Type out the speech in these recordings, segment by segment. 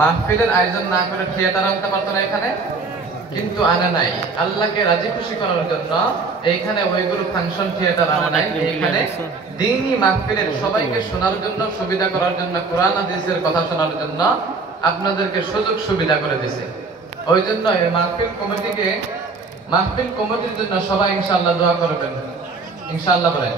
মাহফিলের আয়োজন না করে থিয়েটার আনতে পারতো না এখানে, কিন্তু আনা নাই আল্লাহকে রাজি খুশি করার জন্য। এইখানে ওইগুলো ফাংশন থিয়েটার আনা নাই, এইখানে দ্বীনি মাহফিলের সবাইকে শোনার জন্য, সুবিধা করার জন্য, কোরআন হাদিসের কথা শোনার জন্য আপনাদেরকে সুযোগ সুবিধা করে দিয়েছে। ওই জন্য এই মাহফিল কমিটির জন্য সবাই ইনশাআল্লাহ দোয়া করবেন। ইনশাআল্লাহ বলেন।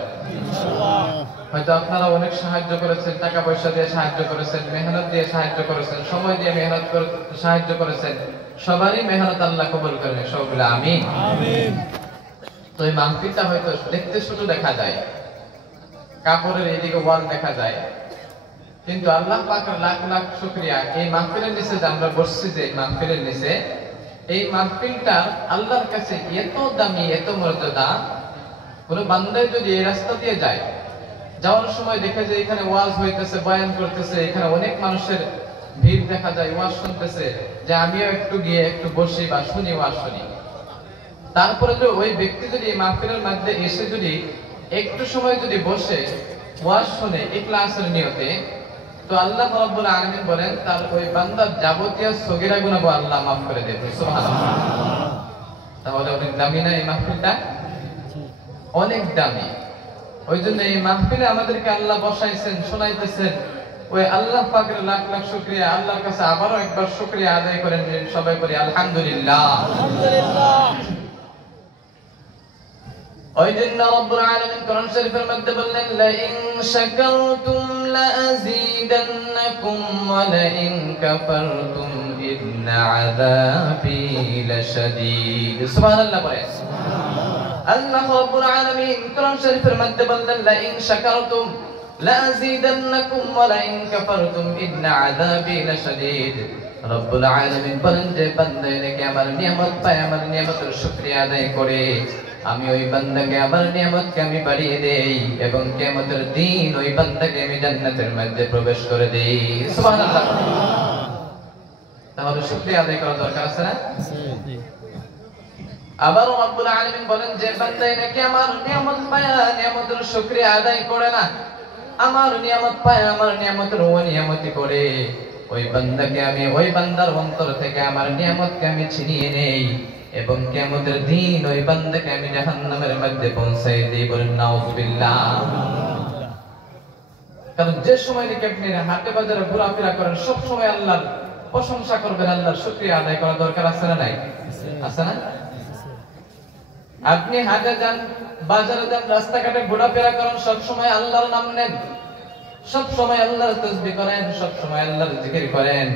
হয়তো আপনারা অনেক সাহায্য করেছেন, টাকা পয়সা দিয়ে সাহায্য করেছেন, মেহনত দিয়ে সাহায্য করেছেন, সময় দিয়ে মেহনত করে সাহায্য করেছেন। সবারই মেহনত আল্লাহ কবুল করেন, সবাই বলে আমিন। তো এই মাহফিলটা হয়তো দেখতে ছোট দেখা যায়, কাপড়ের এদিকে ওয়াল দেখা যায়, কিন্তু আল্লাহ পাকের লাখ লাখ শুকরিয়া এই মাহফিলের নিচে যে আমরা বসছি, যে মাহফিলের নিচে, এই মাহফিলটা আল্লাহর কাছে এত দামি, এত মর্যাদা। কোন বান্দায় যদি এই রাস্তা দিয়ে যায়, যাওয়ার সময় দেখে যে এখানে ওয়াজ হইতেছে, বয়ান করতেছে, এখানে অনেক মানুষের ভিড় দেখা যায়, ওয়াজ শুনতেছে, যে আমিও একটু গিয়ে একটু বসি বা শুনি, ওয়াজ শুনি। তারপরে যে ওই ব্যক্তি যদি এই মাহফিলের মধ্যে এসে যদি একটু সময় যদি বসে ওয়াজ শুনে ইখলাসের নিয়তে, তো আল্লাহ রাব্বুল আলামিন বলেন তার ওই বান্দার যাবতীয় সগীরা গুনাহ আল্লাহ মাফ করে দেবে। সুবহানাল্লাহ। তাহলে অনেক দামি না এই মাহফিলটা? অনেক দামি। ওই জন্য এই মাহফিলে আমাদেরকে আল্লাহ বসাইছেন, শোনাইতেছেন। ওই আল্লাহ পাকের লাখ লাখ শুকরিয়া। আল্লাহর কাছে আবারও একবার শুকরিয়া আদায় করেন, সবাই করি আলহামদুলিল্লাহ। আলহামদুলিল্লাহ। ওই জন্য রব্বুল আলামিন কোরআন শরীফের মধ্যে বললেন, লা ইন শাকারতুম লা আযীদান্নাকুম ওয়া লা ইন কাফারতুম ইন্না আযাবি লাশাদীদ। সুবহানাল্লাহ বলে। আল্লাহ রাব্বুল আলামিন কোরআন শরীফের মধ্যে বললেন, লা ইন শাকারতুম লা আযীদান্নাকুম ওয়া লা ইন কাফারতুম ইন্না আযাবি লাশাদীদ। রব্বুল আলামিন বলেন যে বান্দা নাকি আমার নিয়ামত পায়, আমার নিয়ামতের শুকরিয়া আদায় করে, আমি ওই বান্দাকে আমার নিয়ামতকে আমি বাড়িয়ে দেই এবং কিয়ামতের দিন ওই বান্দাকে আমি জান্নাতের মধ্যে প্রবেশ করে দেই। সুবহানাল্লাহ। তাহলে শুকরিয়া আদায় করা দরকার আছে না? আবার রব্বুল আলামিন বলেন যে বান্দা নাকি আমার নিয়ামত পায়, নিয়ামতের শুকরিয়া আদায় করে না, আমার নিয়ামত পায়, আমার নিয়ামতের অনিয়ামতি করে, ওই বান্দাকে আমি, ওই বান্দার অন্তর থেকে আমার নিয়ামতকে আমি ছিনিয়ে নেই এবং কিয়ামতের দিন ওই বান্দাকে আমি জাহান্নামের মধ্যে পৌঁছাই দেই। বলেন নাউযুবিল্লাহ। কারণ যে সময় নাকি আপনি হাটে বাজারে ঘোরাফেরা করেন, সব সময় আল্লাহর প্রশংসা করবেন, আল্লাহর শুকরিয়া আদায় করা দরকার আছে না নাই? আছে না? আপনি হাটে যান, বাজারে যান, রাস্তাঘাটে ঘোরাফেরা করেন, সব সময় আল্লাহর নাম নেন, সব সময় আল্লাহর তাসবিহ করেন, সব সময় আল্লাহর জিকির করেন,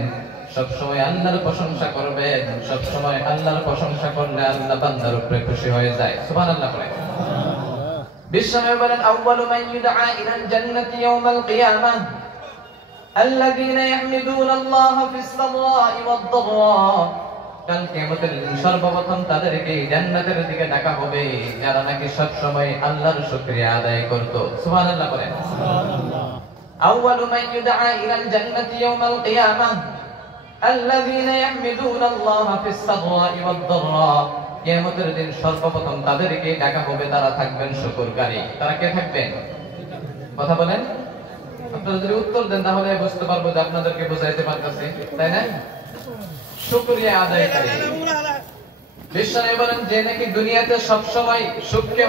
সব সময় আল্লাহর প্রশংসা করবেন। সব সময় আল্লাহর প্রশংসা করলে আল্লাহ বান্দার উপরে খুশি হয়ে যায়। সুবহানাল্লাহ পড়ে। বিশ্বনবী বলেন, আউয়ালু মান ইউদআ ইলাল জান্নাতি ইয়াওমাল কিয়ামাহ আল্লাযীনা ইয়াহমিদুনা আল্লাহ ফিস সাররা'i ওয়াদ দাররা। কাল কিয়ামতের দিন সর্বপ্রথম তাদেরকে জান্নাতের দিকে ডাকা হবে যারা নাকি সব সময় আল্লাহর শুকরিয়া আদায় করত। সুবহানাল্লাহ পড়ে। সুবহানাল্লাহ। আউয়ালু মান ইউদআ ইলাল জান্নাতি ইয়াওমাল কিয়ামাহ আল্লাযীনা ইয়াহমিদুনা আল্লাহ ফিস সাররা'i ওয়াদ দাররা। কিয়ামতের দিন সর্বপ্রথম তাদেরকে ডাকা হবে, তারা থাকবেন শুকরকারী। তারা কে থাকবেন? কথা বলেন। আপনারা যদি উত্তর দেন তাহলে বুঝতে পারবো যে আপনাদেরকে বোঝাইতে পারতেছি, তাই না? শুকরিয়া আদায়কারী। বিশ্বনবী বলেন যে নাকি দুনিয়াতে সব সময় শুকরিয়া